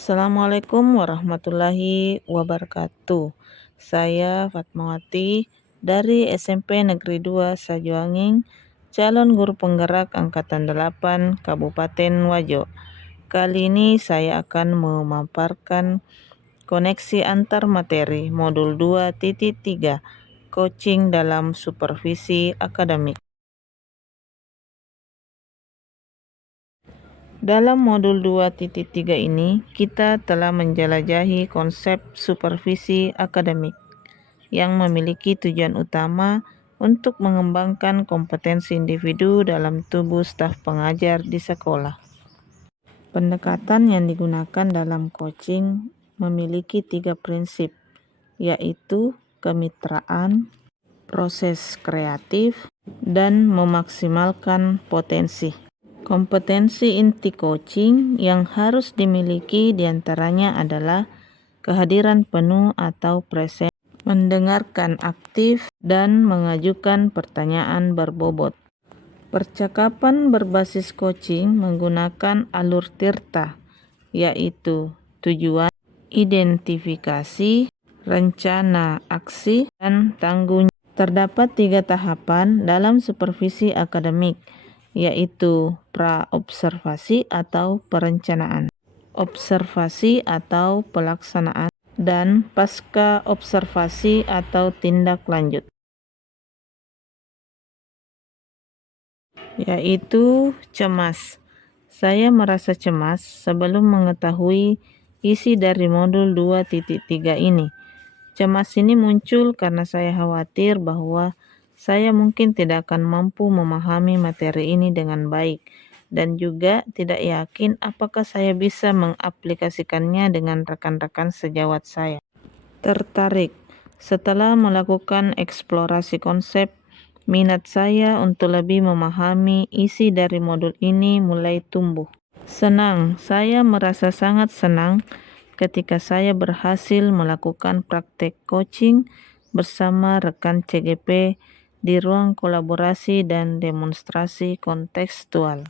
Assalamualaikum warahmatullahi wabarakatuh. Saya Fatmawati dari SMP Negeri 2 Sajuanging, calon guru penggerak Angkatan 8 Kabupaten Wajo. Kali ini saya akan memaparkan koneksi antar materi modul 2.3 coaching dalam supervisi akademik. Dalam modul 2.3 ini, kita telah menjelajahi konsep supervisi akademik yang memiliki tujuan utama untuk mengembangkan kompetensi individu dalam tubuh staf pengajar di sekolah. Pendekatan yang digunakan dalam coaching memiliki 3 prinsip, yaitu kemitraan, proses kreatif, dan memaksimalkan potensi. Kompetensi inti coaching yang harus dimiliki diantaranya adalah kehadiran penuh atau present, mendengarkan aktif, dan mengajukan pertanyaan berbobot. Percakapan berbasis coaching menggunakan alur tirta, yaitu tujuan, identifikasi, rencana aksi, dan tanggung jawab. Terdapat 3 tahapan dalam supervisi akademik, yaitu pra-observasi atau perencanaan, observasi atau pelaksanaan, dan pasca observasi atau tindak lanjut. Yaitu cemas. Saya merasa cemas sebelum mengetahui isi dari modul 2.3 ini. Cemas ini muncul karena saya khawatir bahwa saya mungkin tidak akan mampu memahami materi ini dengan baik, dan juga tidak yakin apakah saya bisa mengaplikasikannya dengan rekan-rekan sejawat saya. Tertarik. Setelah melakukan eksplorasi konsep, minat saya untuk lebih memahami isi dari modul ini mulai tumbuh. Senang. Saya merasa sangat senang ketika saya berhasil melakukan praktek coaching bersama rekan CGP di ruang kolaborasi dan demonstrasi kontekstual.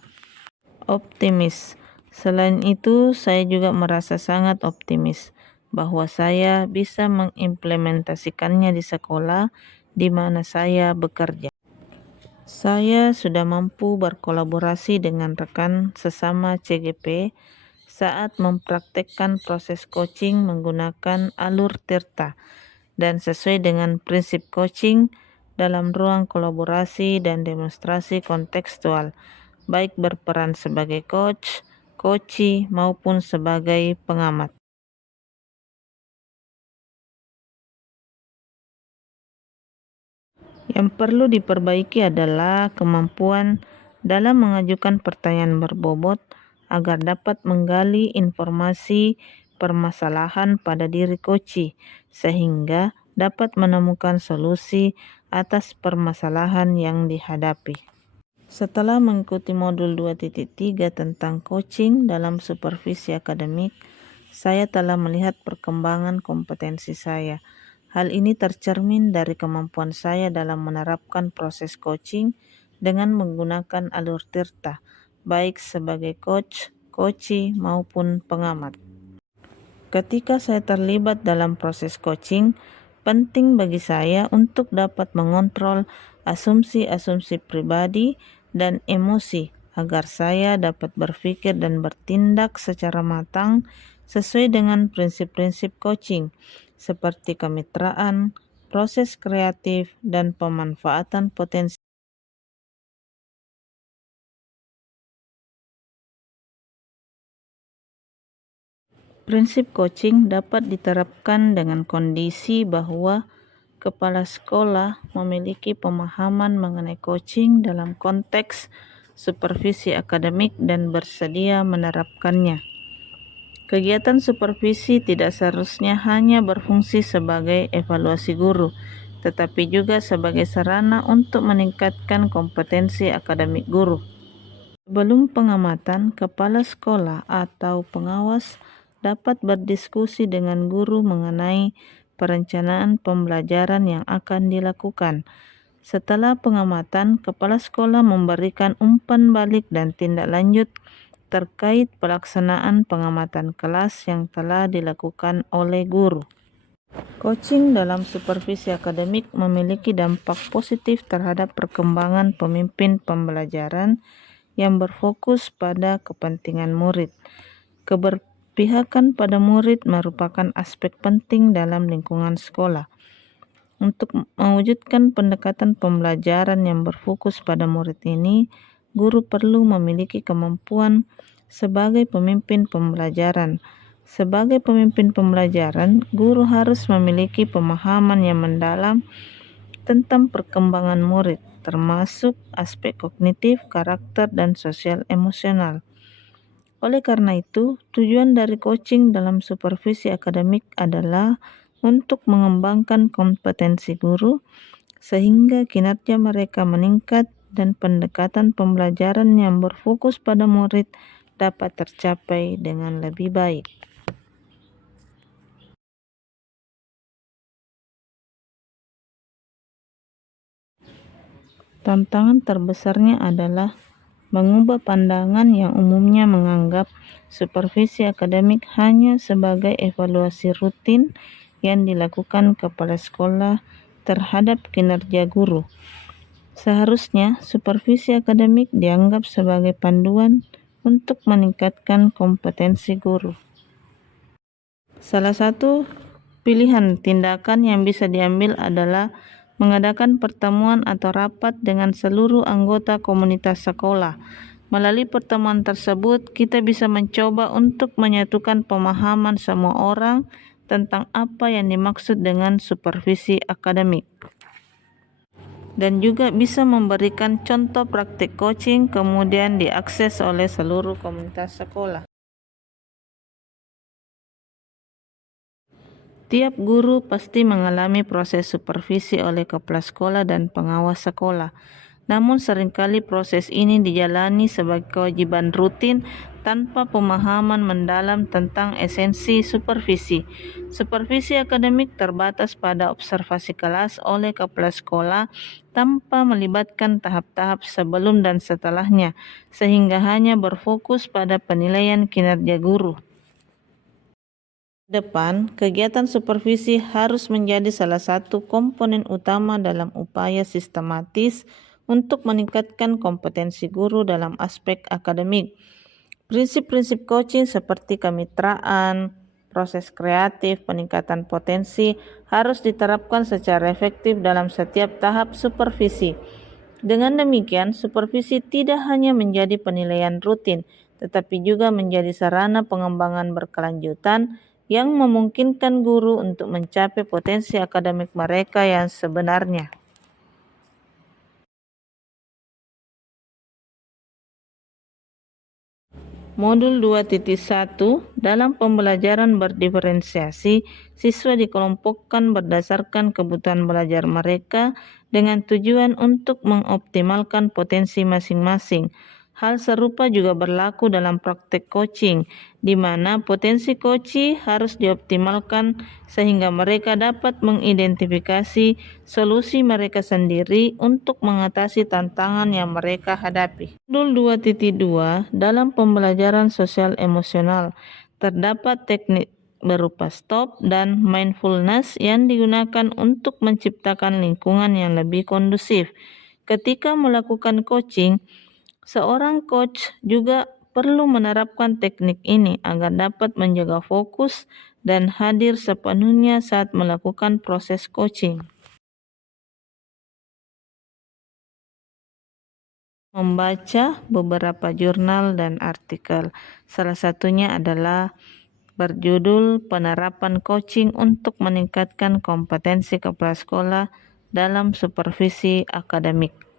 Optimis. Selain itu, saya juga merasa sangat optimis bahwa saya bisa mengimplementasikannya di sekolah di mana saya bekerja. Saya sudah mampu berkolaborasi dengan rekan sesama CGP saat mempraktekkan proses coaching menggunakan alur tirta dan sesuai dengan prinsip coaching dalam ruang kolaborasi dan demonstrasi kontekstual, baik berperan sebagai coach, coachee, maupun sebagai pengamat. Yang perlu diperbaiki adalah kemampuan dalam mengajukan pertanyaan berbobot agar dapat menggali informasi permasalahan pada diri coachee sehingga dapat menemukan solusi atas permasalahan yang dihadapi. Setelah mengikuti modul 2.3 tentang coaching dalam supervisi akademik, saya telah melihat perkembangan kompetensi saya. Hal ini tercermin dari kemampuan saya dalam menerapkan proses coaching dengan menggunakan alur tirta, baik sebagai coach, coachee, maupun pengamat. Ketika saya terlibat dalam proses coaching, penting bagi saya untuk dapat mengontrol asumsi-asumsi pribadi dan emosi agar saya dapat berpikir dan bertindak secara matang sesuai dengan prinsip-prinsip coaching seperti kemitraan, proses kreatif, dan pemanfaatan potensi. Prinsip coaching dapat diterapkan dengan kondisi bahwa kepala sekolah memiliki pemahaman mengenai coaching dalam konteks supervisi akademik dan bersedia menerapkannya. Kegiatan supervisi tidak seharusnya hanya berfungsi sebagai evaluasi guru, tetapi juga sebagai sarana untuk meningkatkan kompetensi akademik guru. Sebelum pengamatan, kepala sekolah atau pengawas dapat berdiskusi dengan guru mengenai perencanaan pembelajaran yang akan dilakukan. Setelah pengamatan, kepala sekolah memberikan umpan balik dan tindak lanjut terkait pelaksanaan pengamatan kelas yang telah dilakukan oleh guru. Coaching dalam supervisi akademik memiliki dampak positif terhadap perkembangan pemimpin pembelajaran yang berfokus pada kepentingan murid. Keberpihakan pada murid merupakan aspek penting dalam lingkungan sekolah. Untuk mewujudkan pendekatan pembelajaran yang berfokus pada murid ini, guru perlu memiliki kemampuan sebagai pemimpin pembelajaran. Sebagai pemimpin pembelajaran, guru harus memiliki pemahaman yang mendalam tentang perkembangan murid, termasuk aspek kognitif, karakter, dan sosial emosional. Oleh karena itu, tujuan dari coaching dalam supervisi akademik adalah untuk mengembangkan kompetensi guru sehingga kinerja mereka meningkat dan pendekatan pembelajaran yang berfokus pada murid dapat tercapai dengan lebih baik. Tantangan terbesarnya adalah mengubah pandangan yang umumnya menganggap supervisi akademik hanya sebagai evaluasi rutin yang dilakukan kepala sekolah terhadap kinerja guru. Seharusnya supervisi akademik dianggap sebagai panduan untuk meningkatkan kompetensi guru. Salah satu pilihan tindakan yang bisa diambil adalah mengadakan pertemuan atau rapat dengan seluruh anggota komunitas sekolah. Melalui pertemuan tersebut, kita bisa mencoba untuk menyatukan pemahaman semua orang tentang apa yang dimaksud dengan supervisi akademik. Dan juga bisa memberikan contoh praktik coaching kemudian diakses oleh seluruh komunitas sekolah. Tiap guru pasti mengalami proses supervisi oleh kepala sekolah dan pengawas sekolah. Namun seringkali proses ini dijalani sebagai kewajiban rutin tanpa pemahaman mendalam tentang esensi supervisi. Supervisi akademik terbatas pada observasi kelas oleh kepala sekolah tanpa melibatkan tahap-tahap sebelum dan setelahnya, sehingga hanya berfokus pada penilaian kinerja guru. Depan, kegiatan supervisi harus menjadi salah satu komponen utama dalam upaya sistematis untuk meningkatkan kompetensi guru dalam aspek akademik. Prinsip-prinsip coaching seperti kemitraan, proses kreatif, peningkatan potensi harus diterapkan secara efektif dalam setiap tahap supervisi. Dengan demikian, supervisi tidak hanya menjadi penilaian rutin, tetapi juga menjadi sarana pengembangan berkelanjutan yang memungkinkan guru untuk mencapai potensi akademik mereka yang sebenarnya. Modul 2.1 dalam pembelajaran berdiferensiasi, siswa dikelompokkan berdasarkan kebutuhan belajar mereka dengan tujuan untuk mengoptimalkan potensi masing-masing. Hal serupa juga berlaku dalam praktek coaching, di mana potensi coachee harus dioptimalkan sehingga mereka dapat mengidentifikasi solusi mereka sendiri untuk mengatasi tantangan yang mereka hadapi. Modul 2.2 dalam pembelajaran sosial emosional terdapat teknik berupa stop dan mindfulness yang digunakan untuk menciptakan lingkungan yang lebih kondusif. Ketika melakukan coaching, seorang coach juga perlu menerapkan teknik ini agar dapat menjaga fokus dan hadir sepenuhnya saat melakukan proses coaching. Membaca beberapa jurnal dan artikel. Salah satunya adalah berjudul Penerapan Coaching untuk Meningkatkan Kompetensi Kepala Sekolah dalam Supervisi Akademik.